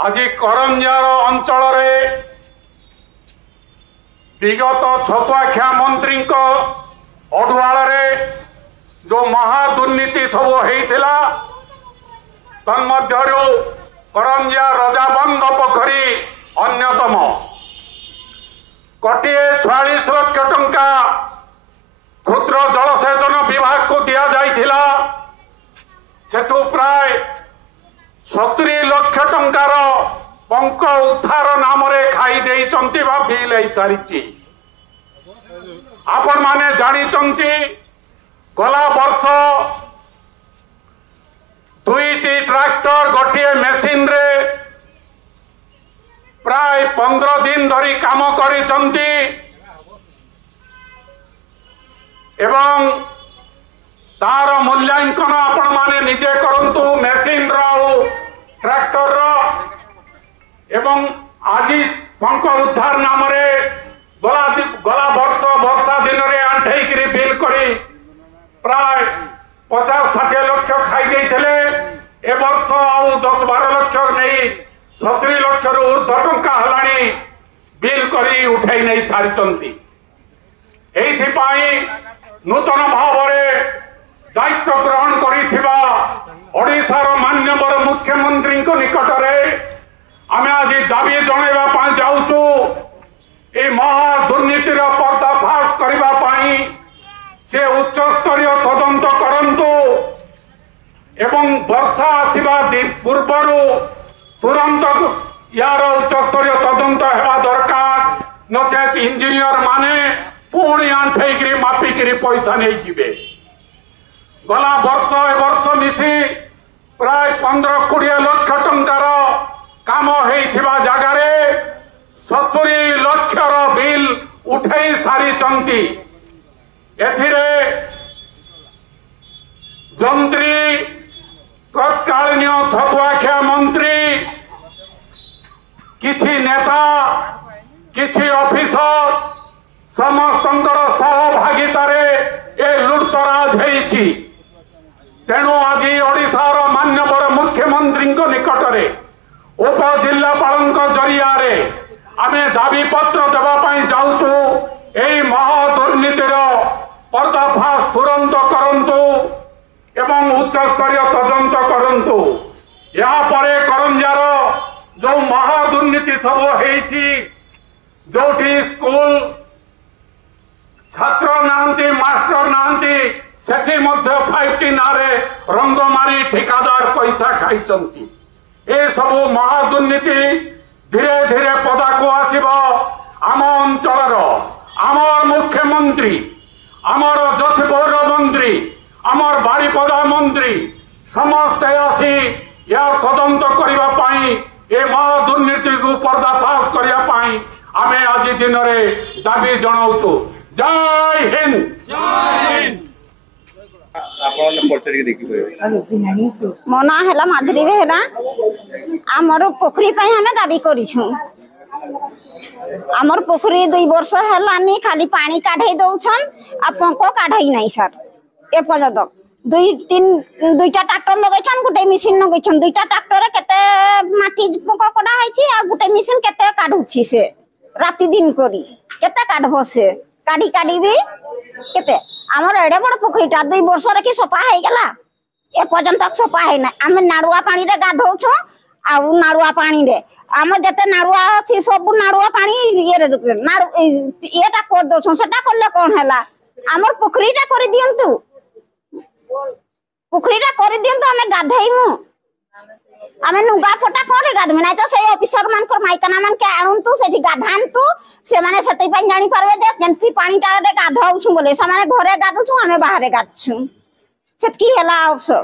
आज करंजार अंचल विगत छतुआखिया मंत्री अडुआल जो महादुर्नीति सब होता तन्मध्यरु करंजार रजाबंध पोखरी अन्यतम। 146 लाख टंका क्षुद्र जलसेचन विभाग को दि जाइथिला सेठू प्राय 70 लाख टंकार पंक उद्धार नाम खाई देइचंती बा बिल हो सारी। आपण माने जानिचंती गला वर्ष 2टी ट्रैक्टर गोटे मेसीन रे प्राय 15 दिन धरी काम करिचंती एवं तार मूल्यांकन आपण माने निजे करंतु मेसीन रो ट्रैक्टर रो एवं आज पंक उद्धार नाम गला वर्ष वर्षा दिन रे आंठेकरी बिल करी प्राय 50-60 लाख खाई देइथिले ए वर्ष आउ 10-12 लाख नहीं 70 लाख रु ऊर्ध्व टंका हलानी बिल करी उठाई नहीं सारी। एथिपाई नूतन भाव दायित्व ग्रहण करिथिबा ओडिशार माननीय मुख्यमंत्री निकट में आम आज दाबी जनवा जाऊँ ए महादुर्नीतिर पर्दाफाश करने से उच्च स्तरीय तदंत करंतु एवं वर्षा आसवा पूर्वर तुरंत यार उच्च स्तरीय तदंत होगा दरकार नचेत इंजीनियर माने पुणी आंठेकरी मापिकी पैसा नहीं जीवे। गला वर्ष ए वर्ष मिसी प्राय 15-20 लाख टंकार काम होइथिबा जगारे 70 लाख बिल उठाई सारी। एथिरे जंत्री तत्कालीन छतुआखिया मंत्री किछि नेता किछि ऑफिसर समस्त सहभागितार ए लुटतराज होइछि। तेणु आज ओडिशार माननीय मुख्यमंत्री निकट में उपजिलापाल जरिया आमे दाबी पत्र देवाई जाऊँ यही महादुर्नीतिर पर्दाफाश तुरंत करंतु एवं उच्च स्तरीय तदंत करंतु। यापर करंजार जो महादुर्नीति सब होती जोठी स्कूल छात्र नांती मास्टर नांती सेठी मध्य 5टी नारे रंग मारी ठिकादार पैसा खाई ए सब महादुर्नीति धीरे धीरे पदाक आसब। आम अंचल आमर मुख्यमंत्री आमर जथपुर मंत्री आमर बारिपदा मंत्री समस्ते आसी यार तदंत करने ए महादुर्नीति को पर्दाफाश करने आमे आज दिन में दाबी जनाऊँ। जय हिंद। मो ना है माधुरी बेहरा आमर पोखरी हमें दाबी करूँ। आमर पोखरी 2 वर्ष है खाली पानी काढ़े दौन आ पंक काढ़ई नहीं सर एपर्यंत 2टा ट्रैक्टर लगे गोटे मिशन लगे 2टा ट्रैक्टर केते माटी पंक कड़ा आ गोटे मिशन केते काढ़ुछि से राति दिन करी केते काढ़बो से काढ़ी काढ़ी भी केते आमर एडे बड़ पोखरीटा 2 वर्ष कि सफा हो गला एपर्यंत सफा है ना। आम नाड़ुआ पानी रे गाधौछ आ नाड़ुआ पानी रे आम जते नाड़ुआ अच्छी सब नाड़ुआ पानी येटा कर दौछ सेटा करले कौन है आमर पोखरीटा कर दियंतु पोखरीटा कर दियंतु आमे गाधैमु आमे नुगा फटा कोन गाधमे नै तो से ऑफिसर मान कर माइकाना मान के आणंतु सेठी गाधानतु से माने सेतै पई जानि पारबे जे केंती पानीटा रे गाधौछु बोले से माने घरे गाधुछु आमे बाहरे गाधछु सेतकी हैला अवसर।